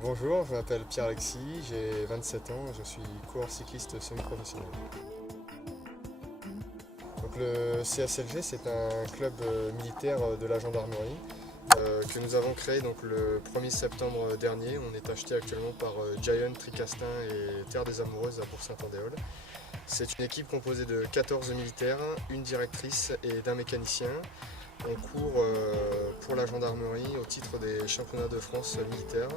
Bonjour, je m'appelle Pierre-Alexis, j'ai 27 ans, je suis coureur cycliste semi-professionnel. Donc le CSLG, c'est un club militaire de la gendarmerie que nous avons créé donc, le 1er septembre dernier. On est acheté actuellement par Giant, Tricastin et Terre des Amoureuses à Bourg-Saint-Andéol. C'est une équipe composée de 14 militaires, une directrice et d'un mécanicien. On court pour la gendarmerie au titre des championnats de France militaires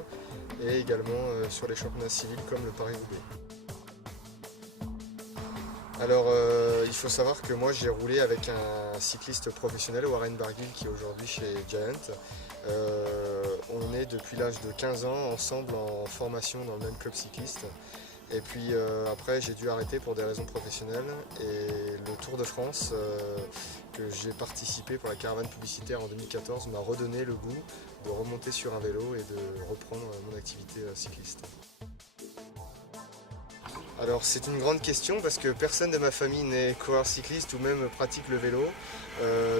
et également sur les championnats civils comme le Paris-Roubaix. Alors il faut savoir que moi j'ai roulé avec un cycliste professionnel, Warren Barguil, qui est aujourd'hui chez Giant. On est depuis l'âge de 15 ans ensemble en formation dans le même club cycliste. Et puis après j'ai dû arrêter pour des raisons professionnelles et le Tour de France que j'ai participé pour la caravane publicitaire en 2014 m'a redonné le goût de remonter sur un vélo et de reprendre mon activité cycliste. Alors c'est une grande question parce que personne de ma famille n'est coureur cycliste ou même pratique le vélo.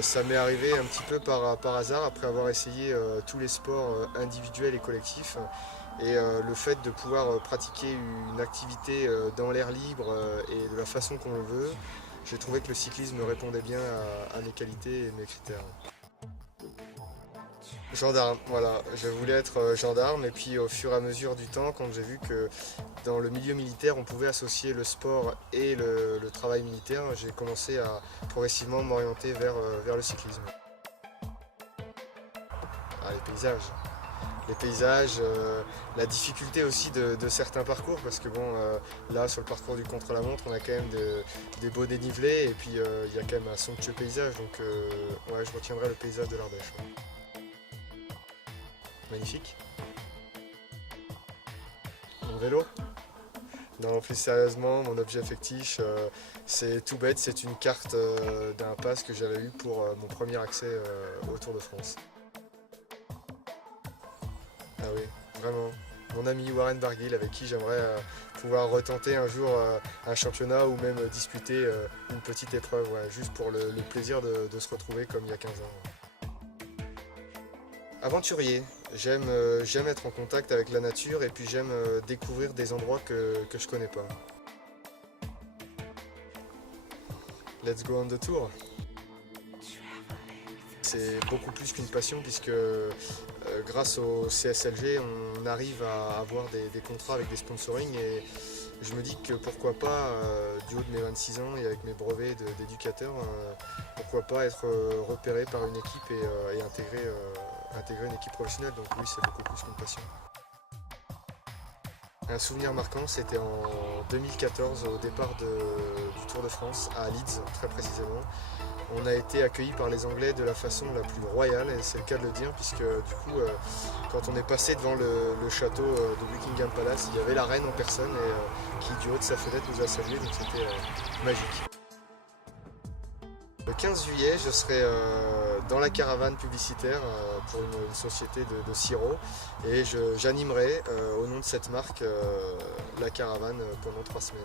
Ça m'est arrivé un petit peu par hasard après avoir essayé tous les sports individuels et collectifs. Et le fait de pouvoir pratiquer une activité dans l'air libre et de la façon qu'on le veut, j'ai trouvé que le cyclisme répondait bien à mes qualités et mes critères. Gendarme, voilà, je voulais être gendarme et puis au fur et à mesure du temps, quand j'ai vu que dans le milieu militaire on pouvait associer le sport et le travail militaire, j'ai commencé à progressivement m'orienter vers le cyclisme. Ah, les paysages. Les paysages, la difficulté aussi de certains parcours parce que bon, là sur le parcours du contre-la-montre on a quand même des beaux dénivelés et puis il y a quand même un somptueux paysage donc ouais, je retiendrai le paysage de l'Ardèche. Ouais. Magnifique. Mon vélo? Non, plus sérieusement, mon objet fétiche, c'est tout bête, c'est une carte d'un pass que j'avais eu pour mon premier accès au Tour de France. Ah oui, vraiment. Mon ami Warren Barguil avec qui j'aimerais pouvoir retenter un jour un championnat ou même disputer une petite épreuve, ouais, juste pour le plaisir de se retrouver comme il y a 15 ans. Aventurier, j'aime être en contact avec la nature et puis j'aime découvrir des endroits que je connais pas. Let's go on the tour. C'est beaucoup plus qu'une passion puisque grâce au CSLG on arrive à avoir des contrats avec des sponsorings et je me dis que pourquoi pas, du haut de mes 26 ans et avec mes brevets d'éducateur, pourquoi pas être repéré par une équipe et intégrer une équipe professionnelle. Donc oui, c'est beaucoup plus qu'une passion. Un souvenir marquant, c'était en 2014 au départ du Tour de France à Leeds, très précisément. On a été accueillis par les Anglais de la façon la plus royale, et c'est le cas de le dire, puisque du coup, quand on est passé devant le château de Buckingham Palace, il y avait la reine en personne et qui, du haut de sa fenêtre, nous a salués, donc c'était magique. Le 15 juillet, je serai dans la caravane publicitaire pour une société de sirop et j'animerai au nom de cette marque la caravane pendant 3 semaines.